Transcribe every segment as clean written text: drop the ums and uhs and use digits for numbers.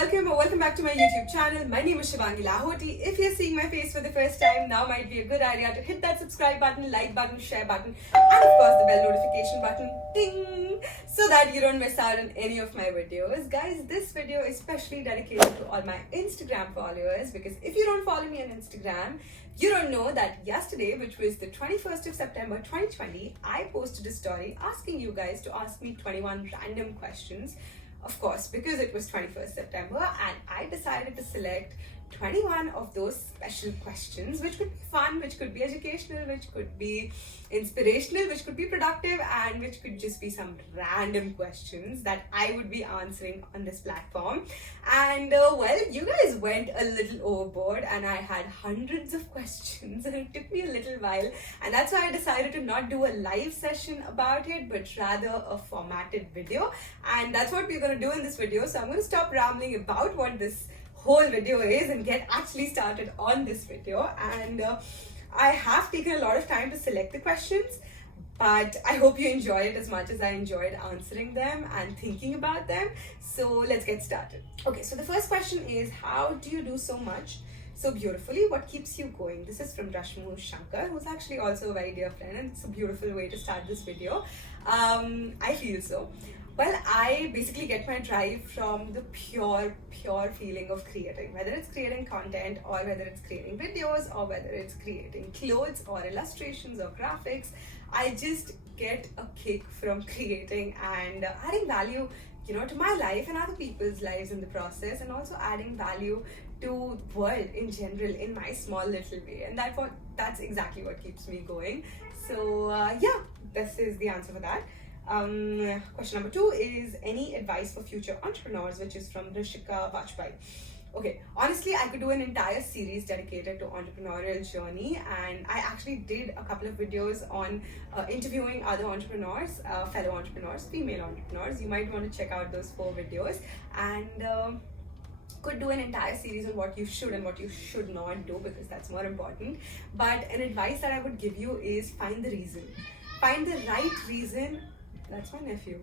welcome or welcome back to my YouTube channel. My name is Shivangi Lahoti. If you're seeing my face for the first time, now might be a good idea to hit that subscribe button, like button, share button, and of course the bell notification button, ding, so that you don't miss out on any of my videos. Guys, this video is specially dedicated to all my Instagram followers, because if you don't follow me on Instagram, you don't know that yesterday, which was the 21st of September 2020, I posted a story asking you guys to ask me 21 random questions. Of course, because it was 21st September, and I decided to select 21 of those special questions, which could be fun, which could be educational, which could be inspirational, which could be productive, and which could just be some random questions that I would be answering on this platform. And well, you guys went a little overboard, and I had hundreds of questions, and it took me a little while, and that's why I decided to not do a live session about it, but rather a formatted video. And that's what we're going to do in this video. So I'm going to stop rambling about what this whole video is and get actually started on this video. And I have taken a lot of time to select the questions, but I hope you enjoy it as much as I enjoyed answering them and thinking about them. So let's get started. Okay, so the first question is, how do you do so much so beautifully? What keeps you going? This is from Rashmu Shankar, who's actually also a very dear friend, and it's a beautiful way to start this video. I feel so. Well, I basically get my drive from the pure feeling of creating, whether it's creating content or whether it's creating videos or whether it's creating clothes or illustrations or graphics. I just get a kick from creating and adding value, to my life and other people's lives in the process, and also adding value to the world in general in my small little way. And that's exactly what keeps me going. So yeah, this is the answer for that. Question number 2 is, any advice for future entrepreneurs, which is from Rishika Vajpayee. Okay, honestly, I could do an entire series dedicated to entrepreneurial journey, and I actually did a couple of videos on interviewing other entrepreneurs, fellow entrepreneurs, female entrepreneurs. You might want to check out those 4 videos, and could do an entire series on what you should and what you should not do, because that's more important. But an advice that I would give you is, find the reason. Find the right reason. That's my nephew.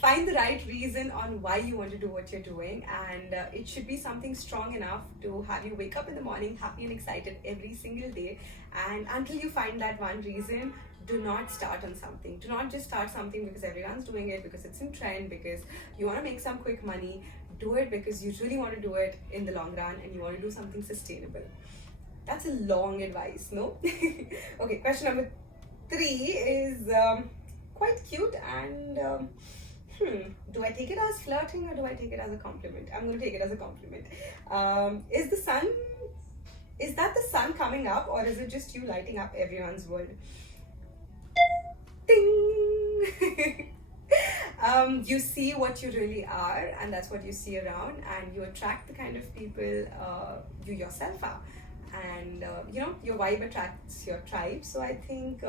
Find the right reason on why you want to do what you're doing, and it should be something strong enough to have you wake up in the morning happy and excited every single day. And until you find that one reason, do not start on something. Do not just start something because everyone's doing it, because it's in trend, because you want to make some quick money. Do it because you really want to do it in the long run and you want to do something sustainable. That's a long advice, no? Okay, question number 3 is quite cute, and do I take it as flirting or do I take it as a compliment? I'm going to take it as a compliment. Is that the sun coming up, or is it just you lighting up everyone's world? Ding! You see what you really are, and that's what you see around, and you attract the kind of people you yourself are. And your vibe attracts your tribe. So I think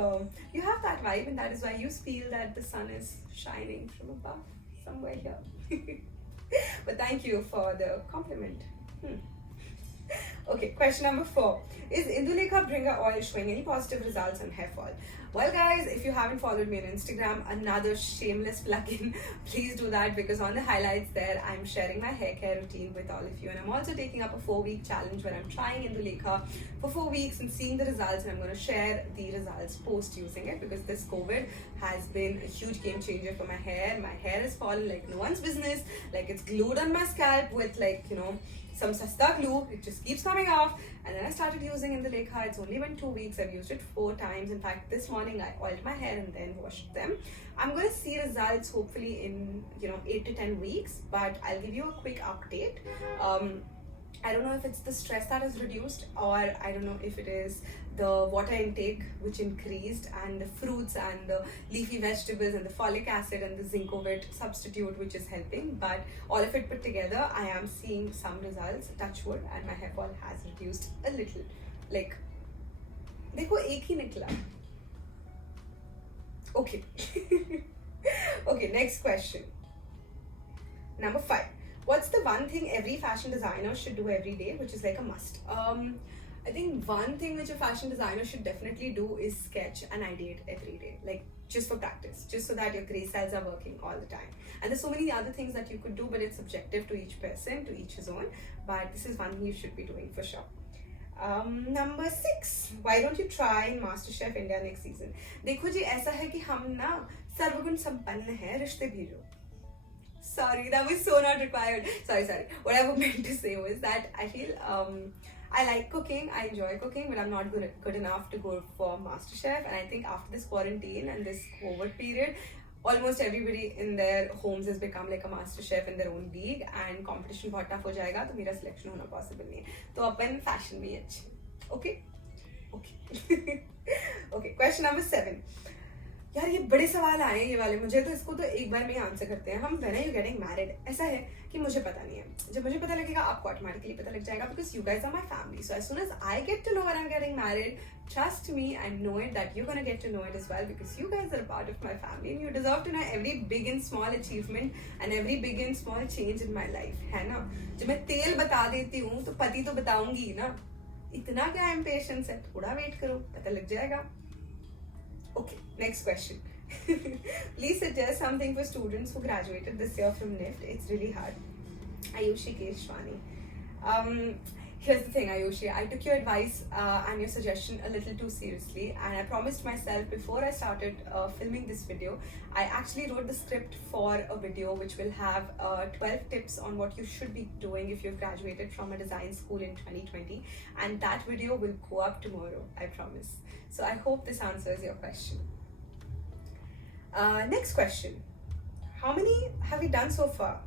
you have that vibe, and that is why you feel that the sun is shining from above somewhere here. But thank you for the compliment. Okay, question number 4 is, Indulekha Bringa oil showing any positive results on hair fall? Well guys, if you haven't followed me on Instagram, another shameless plug-in, please do that, because on the highlights there I'm sharing my hair care routine with all of you, and I'm also taking up a 4-week challenge where I'm trying Indulekha for 4 weeks and seeing the results, and I'm going to share the results post using it, because this COVID has been a huge game changer for my hair. My hair has fallen like no one's business, like it's glued on my scalp with some sasta glue. It just keeps coming off. And then I started using Indulekha. It's only been 2 weeks. I've used it 4 times. In fact, this morning I oiled my hair and then washed them. I'm going to see results hopefully in 8 to 10 weeks, but I'll give you a quick update. I don't know if it's the stress that is reduced, or I don't know if it is the water intake which increased, and the fruits and the leafy vegetables and the folic acid and the Zincovit substitute which is helping. But all of it put together, I am seeing some results, touch wood, and my hair fall has reduced a little. Like, dekho ek hi nikla. Okay. Okay, next question. Number 5. What's the one thing every fashion designer should do every day, which is like a must? I think one thing which a fashion designer should definitely do is sketch and ideate every day. Like, just for practice, just so that your grace cells are working all the time. And there's so many other things that you could do, but it's subjective to each person, to each his own. But this is one thing you should be doing for sure. Number 6, why don't you try in MasterChef India next season? देखो जी, ऐसा है कि हम ना सर्वगुण संपन्न हैं, रिश्ते भी लो. Sorry, that was so not required. Sorry. What I meant to say was that I feel I like cooking, I enjoy cooking, but I'm not good enough to go for MasterChef. And I think after this quarantine and this COVID period, almost everybody in their homes has become like a master chef in their own league, and competition बहुत tough हो जाएगा, तो मेरा selection होना possible नहीं है. तो अपन fashion भी अच्छे. Okay. Okay. Question number 7. यार ये बड़े सवाल आए ये वाले, मुझे तो इसको तो एक बार में ही आंसर करते हैं हम. When are you getting married? ऐसा है कि मुझे पता नहीं है. जब मुझे पता लगेगा आपको ऑटोमेटिकली पता लग जाएगा, because you guys are my family. So as soon as I get to know when I'm getting married, trust me, I know it that you're gonna get to know it as well, because you guys are a part of my family and you deserve to know every big and small achievement and every big and small change in my life, है ना? जब मैं तेल बता देती हूँ तो पति तो बताऊंगी ना. इतना क्या impatience है? थोड़ा wait करो, पता लग जाएगा. Okay, next question. Please suggest something for students who graduated this year from NIFT. It's really hard. Ayushi Keshwani. Here's the thing, Ayushi. I took your advice and your suggestion a little too seriously, and I promised myself before I started filming this video, I actually wrote the script for a video which will have 12 tips on what you should be doing if you've graduated from a design school in 2020, and that video will go up tomorrow, I promise. So I hope this answers your question. Next question. How many have you done so far?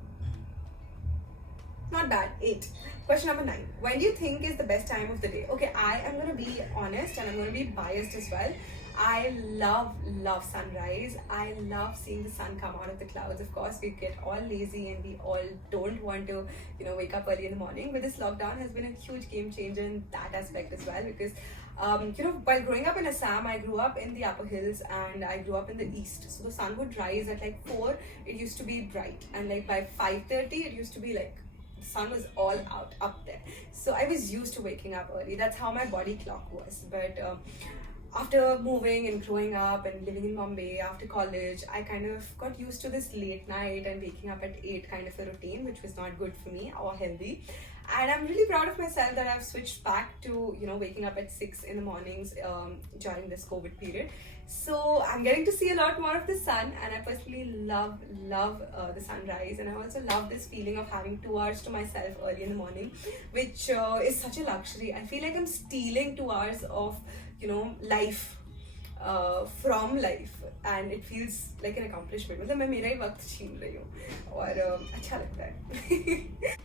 Not bad, 8. Question number 9. When do you think is the best time of the day? Okay, I am going to be honest and I'm going to be biased as well. I love sunrise. I love seeing the sun come out of the clouds. Of course, we get all lazy and we all don't want to, wake up early in the morning. But this lockdown has been a huge game changer in that aspect as well, because while growing up in Assam, I grew up in the upper hills and I grew up in the east. So the sun would rise at like 4. It used to be bright, and like by 5:30, it used to be like the sun was all out up there. So I was used to waking up early. That's how my body clock was. But after moving and growing up and living in Bombay after college, I kind of got used to this late night and waking up at 8 kind of a routine, which was not good for me or healthy. And I'm really proud of myself that I've switched back to, waking up at 6 in the mornings during this COVID period. So I'm getting to see a lot more of the sun, and I personally love the sunrise, and I also love this feeling of having 2 hours to myself early in the morning, which is such a luxury. I feel like I'm stealing 2 hours of life from life, and it feels like an accomplishment. मतलब मैं मेरा ही वक्त छीन रही हूँ और अच्छा लगता है.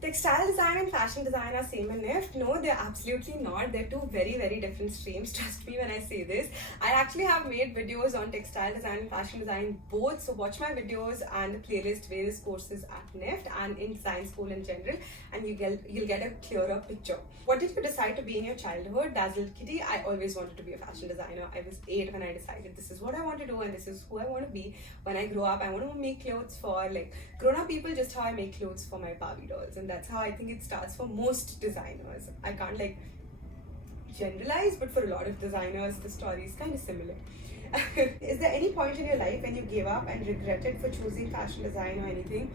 Textile design and fashion design are same in NIFT? No, they're absolutely not. They're two very different streams. Trust me when I say this. I actually have made videos on textile design and fashion design both. So watch my videos and the playlist various courses at NIFT and in design school in general, and you'll get a clearer picture. What did you decide to be in your childhood? Dazzled Kitty. I always wanted to be a fashion designer. I was 8 when I decided this is what I want to do and this is who I want to be. When I grow up, I want to make clothes for like grown-up people, just how I make clothes for my Barbie dolls. And that's how I think it starts for most designers. I can't like generalize, but for a lot of designers, the story is kind of similar. Is there any point in your life when you gave up and regretted for choosing fashion design or anything?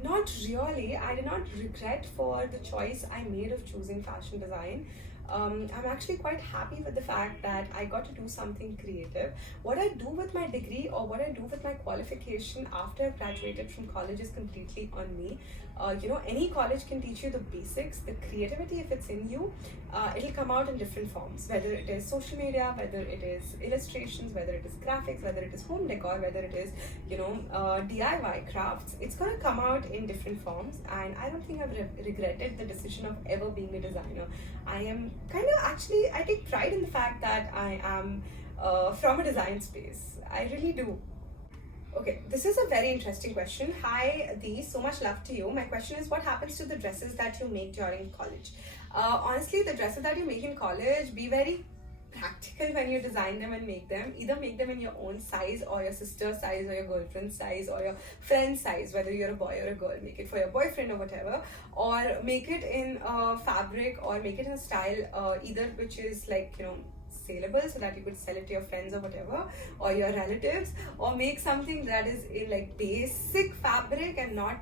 Not really. I did not regret for the choice I made of choosing fashion design. I'm actually quite happy with the fact that I got to do something creative. What I do with my degree or what I do with my qualification after I've graduated from college is completely on me. Any college can teach you the basics. The creativity, if it's in you, it'll come out in different forms, whether it is social media, whether it is illustrations, whether it is graphics, whether it is home decor, whether it is DIY crafts. It's going to come out in different forms, and I don't think I've regretted the decision of ever being a designer. I am I take pride in the fact that I am from a design space. I really do. Okay, this is a very interesting question. Hi Dee, so much love to you. My question is, what happens to the dresses that you make during college? Honestly, the dresses that you make in college, be very practical when you design them and make them. Either make them in your own size or your sister's size or your girlfriend's size or your friend's size, whether you're a boy or a girl. Make it for your boyfriend or whatever, or make it in fabric or make it in a style either which is like saleable so that you could sell it to your friends or whatever, or your relatives, or make something that is in like basic fabric and not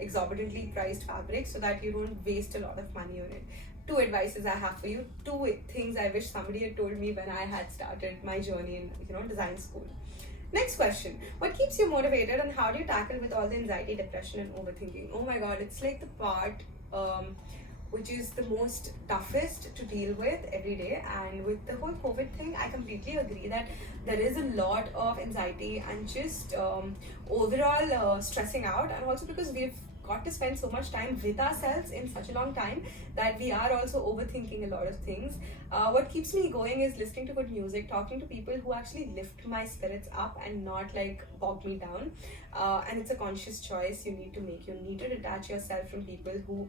exorbitantly priced fabric, so that you don't waste a lot of money on it. Two advices I have for you, two things I wish somebody had told me when I had started my journey in design school. Next question. What keeps you motivated, and how do you tackle with all the anxiety, depression, and overthinking? Oh my god, it's like the part which is the most toughest to deal with every day. And with the whole COVID thing, I completely agree that there is a lot of anxiety and just overall stressing out, and also because we've got to spend so much time with ourselves in such a long time that we are also overthinking a lot of things. What keeps me going is listening to good music, talking to people who actually lift my spirits up and not like bog me down. And it's a conscious choice you need to make. You need to detach yourself from people who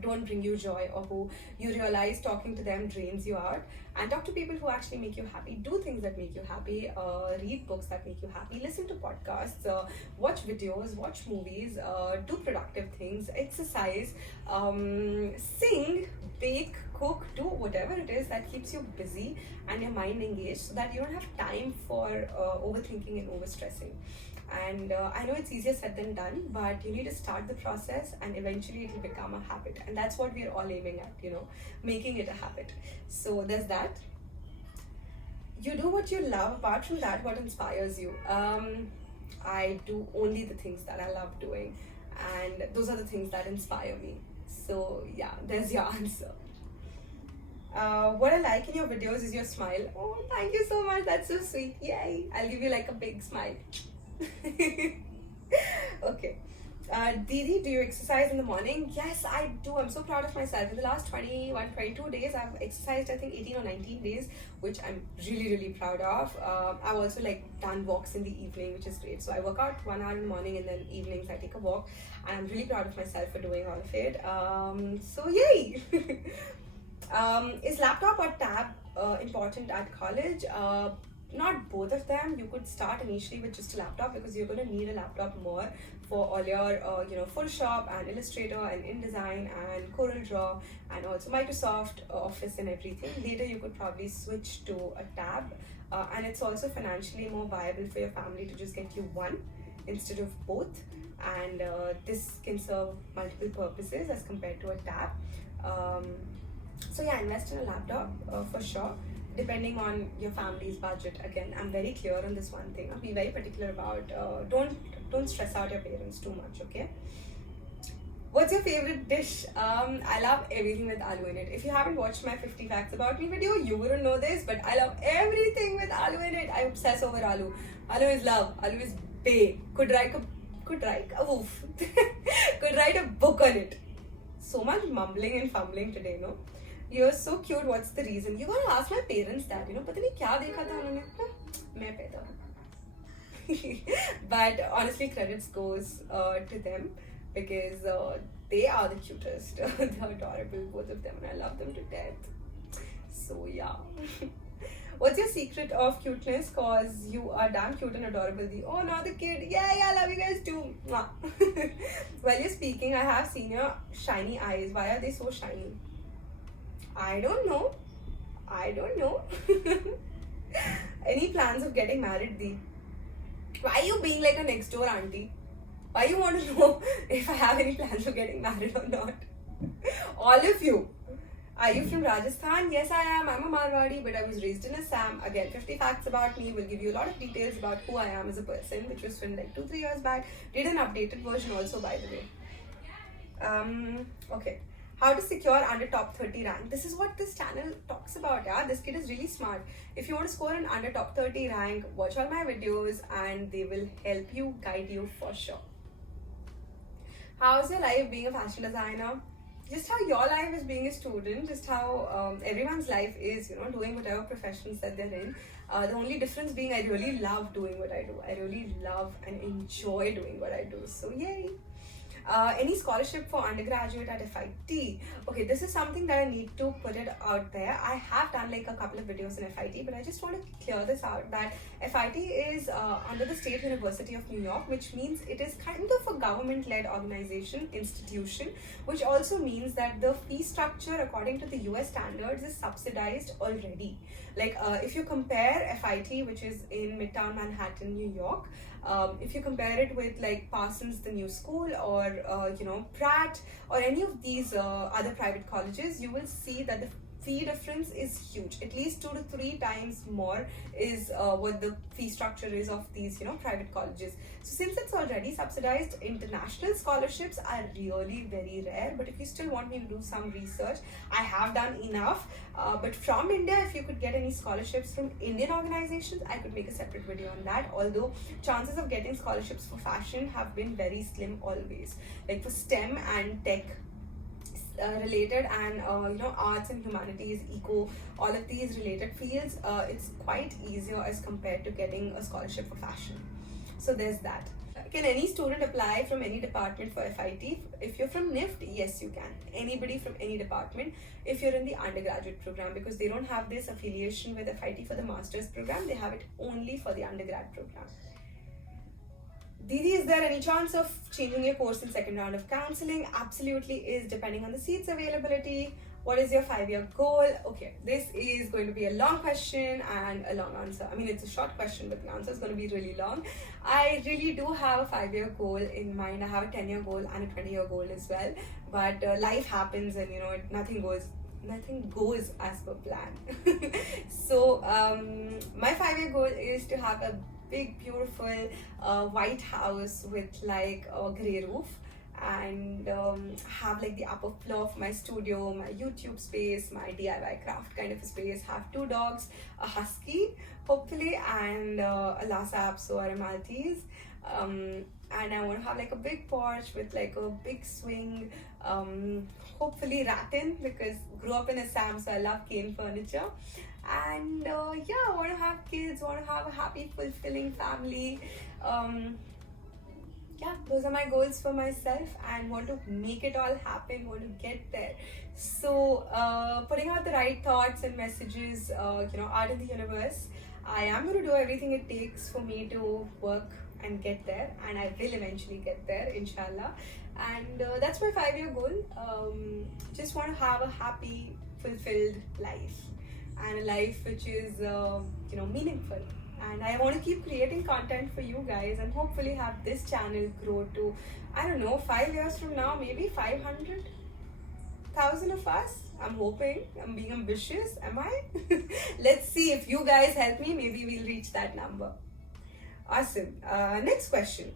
don't bring you joy, or who you realize talking to them drains you out, and talk to people who actually make you happy. Do things that make you happy, read books that make you happy, listen to podcasts, watch videos, watch movies, do productive things, exercise, sing, bake, cook, do whatever it is that keeps you busy and your mind engaged, so that you don't have time for overthinking and overstressing. And I know it's easier said than done, but you need to start the process, and eventually it will become a habit. And that's what we're all aiming at, making it a habit. So there's that. You do what you love. Apart from that, what inspires you? I do only the things that I love doing, and those are the things that inspire me. So yeah, there's your answer. What I like in your videos is your smile. Oh, thank you so much. That's so sweet. Yay. I'll give you like a big smile. Okay. Didi, do you exercise in the morning? Yes, I do. I'm so proud of myself. In the last 22 days, I've exercised, I think 18 or 19 days, which I'm really, really proud of. I've also done walks in the evening, which is great. So I work out 1 hour in the morning, and then evenings I take a walk, and I'm really proud of myself for doing all of it. So yay! Is laptop or tab important at college? Not both of them. You could start initially with just a laptop, because you're going to need a laptop more for all your Photoshop and Illustrator and InDesign and CorelDRAW and also Microsoft Office and everything. Later you could probably switch to a tab, and it's also financially more viable for your family to just get you one instead of both, and this can serve multiple purposes as compared to a tab. So yeah, invest in a laptop for sure, depending on your family's budget. Again, I'm very clear on this one thing. I'll be very particular about don't stress out your parents too much, okay? What's your favorite dish? I love everything with aloo in it. If you haven't watched my 50 Facts About Me video, you wouldn't know this, but I love everything with aloo in it. I obsess over aloo. Aloo is love. Aloo is bae. Could write a book on it. So much mumbling and fumbling today, no? You're so cute. What's the reason? You gotta ask my parents that, पता नहीं क्या देखा था उन्होंने? मैं पैदा हूँ. But honestly, credits goes to them, because they are the cutest. They're adorable, both of them, and I love them to death. So yeah. What's your secret of cuteness? Cause you are damn cute and adorable. Oh, now the kid. Yeah, I love you guys too. While you're speaking, I have seen your shiny eyes. Why are they so shiny? I don't know. Any plans of getting married, Dee? Why are you being like a next door auntie? Why you want to know if I have any plans of getting married or not? All of you. Are you from Rajasthan? Yes, I am. I'm a Marwadi, but I was raised in Assam. Again, 50 Facts About Me will give you a lot of details about who I am as a person, which was filmed 2-3 years back. Did an updated version also, by the way. Okay. How to secure under top 30 rank. This is what this channel talks about. Yeah, this kid is really smart. If you want to score an under top 30 rank, watch all my videos and they will help you, guide you for sure. How's your life being a fashion designer? Just how your life is being a student, just how everyone's life is, doing whatever professions that they're in. The only difference being I really love doing what I do. I really love and enjoy doing what I do. So yay! Any scholarship for undergraduate at FIT? Okay, this is something that I need to put it out there. I have done like a couple of videos in FIT, but I just want to clear this out that FIT is under the State University of New York, which means it is kind of a government-led organization, institution, which also means that the fee structure according to the US standards is subsidized already. Like if you compare FIT, which is in Midtown Manhattan, New York, if you compare it with like Parsons, the New School, or Pratt, or any of these other private colleges, you will see that the fee difference is huge. At least 2 to 3 times more is what the fee structure is of these private colleges. So since it's already subsidized, international scholarships are really very rare. But if you still want me to do some research, I have done enough. But from India, if you could get any scholarships from Indian organizations, I could make a separate video on that. Although chances of getting scholarships for fashion have been very slim always. Like for STEM and tech related, and arts and humanities, eco, all of these related fields, it's quite easier as compared to getting a scholarship for fashion. So there's that. Can any student apply from any department for FIT? If you're from NIFT, yes you can. Anybody from any department if you're in the undergraduate program, because they don't have this affiliation with FIT for the master's program, they have it only for the undergrad program. Didi, is there any chance of changing your course in second round of counseling? Absolutely is, depending on the seats availability. What is your 5-year goal? Okay, this is going to be a long question and a long answer. I mean, it's a short question, but the answer is going to be really long. I really do have a 5-year goal in mind. I have a 10-year goal and a 20-year goal as well. But life happens, and nothing goes as per plan. So my 5-year goal is to have a big beautiful white house with like a grey roof, and have like the upper floor for my studio, my YouTube space, my DIY craft kind of a space, have 2 dogs, a husky hopefully, and a Lhasa Apso or a Maltese, and I want to have like a big porch with like a big swing, hopefully rattan, because grew up in Assam, so I love cane furniture. And yeah, I want to have kids, want to have a happy, fulfilling family. Yeah, those are my goals for myself, and want to make it all happen, want to get there. So putting out the right thoughts and messages, out in the universe. I am going to do everything it takes for me to work and get there, and I will eventually get there, inshallah. And that's my 5-year goal. Just want to have a happy, fulfilled life, and a life which is meaningful. And I want to keep creating content for you guys, and hopefully have this channel grow to, I don't know, 5 years from now, maybe 500,000 of us. I'm hoping. I'm being ambitious, am I? Let's see. If you guys help me, maybe we'll reach that number. Awesome. Next question.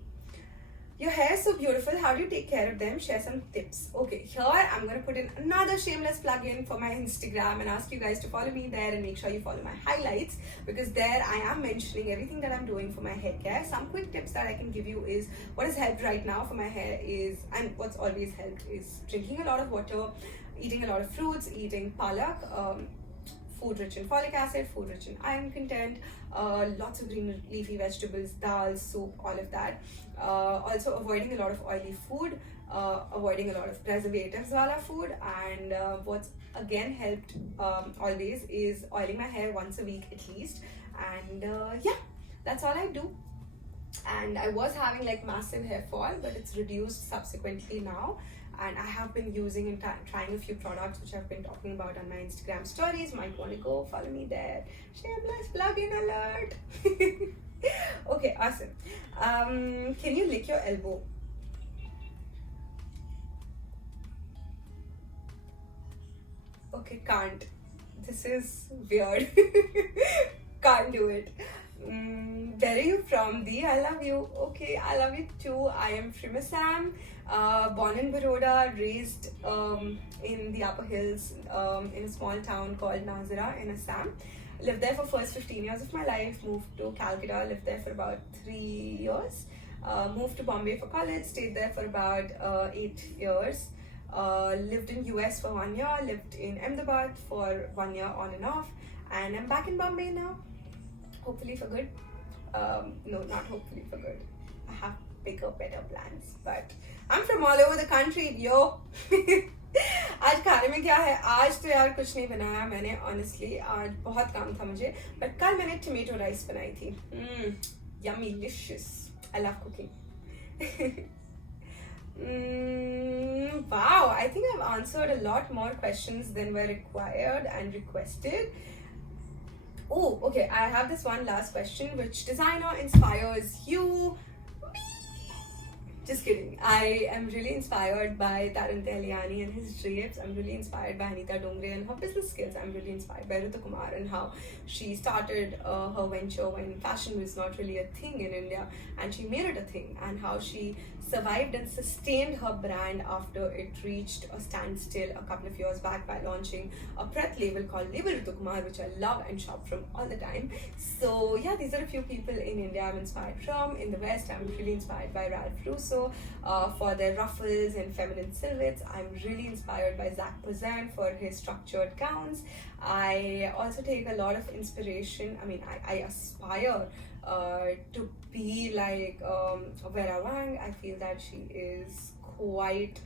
Your hair is so beautiful. How do you take care of them? Share some tips. Okay, here I'm going to put in another shameless plug-in for my Instagram and ask you guys to follow me there, and make sure you follow my highlights, because there I am mentioning everything that I'm doing for my hair care. Some quick tips that I can give you is what has helped right now for my hair is, and what's always helped, is drinking a lot of water, eating a lot of fruits, eating palak, food rich in folic acid, food rich in iron content, lots of green leafy vegetables, dal, soup, all of that. Also avoiding a lot of oily food, avoiding a lot of preservatives wala food, and what's again helped always is oiling my hair once a week at least. And yeah, that's all I do. And I was having like massive hair fall, but it's reduced subsequently now. And I have been using and trying a few products which I've been talking about on my Instagram stories. Might want to go follow me there. Shameless plug-in alert. Okay, awesome. Can you lick your elbow? Okay, can't. This is weird. Can't do it. Where are you from? Dee, I love you. Okay, I love you too. I am from Assam, born in Baroda, raised in the upper hills, in a small town called Nazira in Assam. Lived there for first 15 years of my life, moved to Calcutta, lived there for about 3 years, moved to Bombay for college, stayed there for about 8 years, lived in US for 1 year, lived in Ahmedabad for 1 year on and off, and I'm back in Bombay now, hopefully for good. No, not hopefully for good. I have bigger, better plans. But I'm from all over the country, yo. आज खाने में क्या है? आज तो यार कुछ नहीं बनाया मैंने, ऑनेस्टली आज बहुत काम था मुझे, बट कल मैंने टोमेटो राइस बनाई थी. Yummy, delicious. I love cooking. Wow, I think I've answered a lot more questions than were required and requested. Oh, okay, I have this one last question. Which designer inspires you? Just kidding. I am really inspired by Tarun Tehliani and his drapes. I'm really inspired by Anita Dongre and her business skills. I'm really inspired by Ritu Kumar and how she started her venture when fashion was not really a thing in India, and she made it a thing, and how she survived and sustained her brand after it reached a standstill a couple of years back by launching a Pret label called Label Ritu Kumar, which I love and shop from all the time. So yeah, these are a few people in India I'm inspired from. In the West, I'm really inspired by Ralph Russo for their ruffles and feminine silhouettes. I'm really inspired by Zac Posen for his structured gowns. I also take a lot of inspiration. I mean, I aspire to be like Vera Wang. I feel that she is quite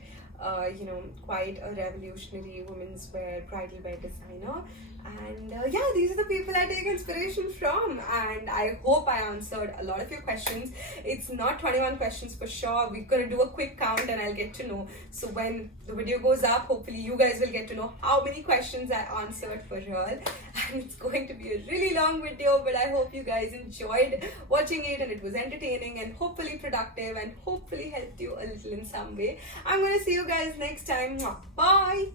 quite a revolutionary women's wear, bridal wear designer. And yeah, these are the people I take inspiration from, and I hope I answered a lot of your questions. It's not 21 questions for sure. We're gonna do a quick count and I'll get to know. So when the video goes up, hopefully you guys will get to know how many questions I answered for real. And it's going to be a really long video, but I hope you guys enjoyed watching it and it was entertaining and hopefully productive and hopefully helped you a little in some way. I'm gonna see you guys next time. Bye.